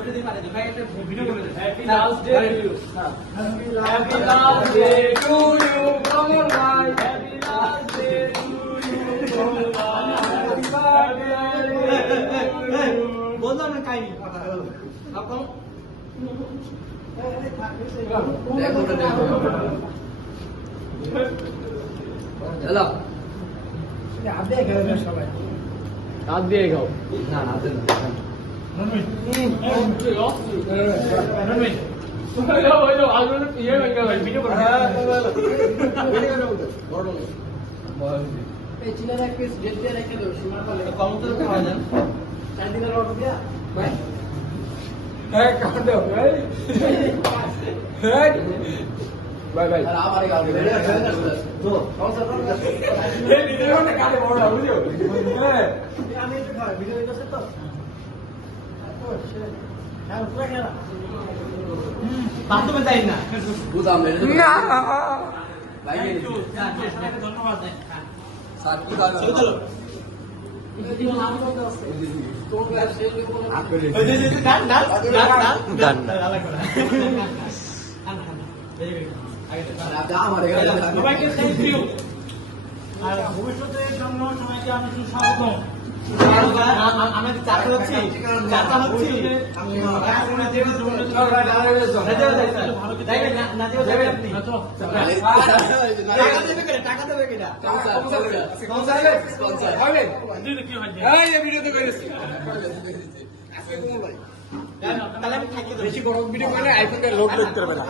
Happy last day to you. Happy last day to you, Kamalbhai. Happy last day to you, Kamalbhai. Happy birthday to you. बोलो ना काई नहीं आप कौन चलो आप देख रहे हैं सब हाथ দিয়ে গাও ना ना दे ना ভিডিও এই চিলার এক পিস জেট দিয়ে রেখে দাও সীমা পালে কম তো খাওয়া যান 4 দিনের অর্ডার দিয়া ভাই হ্যাঁ কাট দাও ভাই হ্যাঁ ভাই ভাই আর আমারে গাল দে তো কম সব এই ভিডিওটা কাটে বড় বুঝছো হ্যাঁ আমি একটু খাই ভিডিও দেখছ তো হ্যাঁ পুরো খেলা বাথরুমে যাই না বুঝাম না ভাই ধন্যবাদ দেন স্যার কি দাও চলো ভিডিও নাম কত আছে তো ক্লাস শেষ হয়ে গেল ওই যে ডান ডান ডান ডান সবাইকে থ্যাংক ইউ আর ভবিষ্যতের জন্য সবাইকে আমি সুস্বাগত আমাদের চাচা হচ্ছি আমি টাকা দেবে কিনা বেশি গরম ভিডিও করলে আইফোনটা লোড করতে পারবে না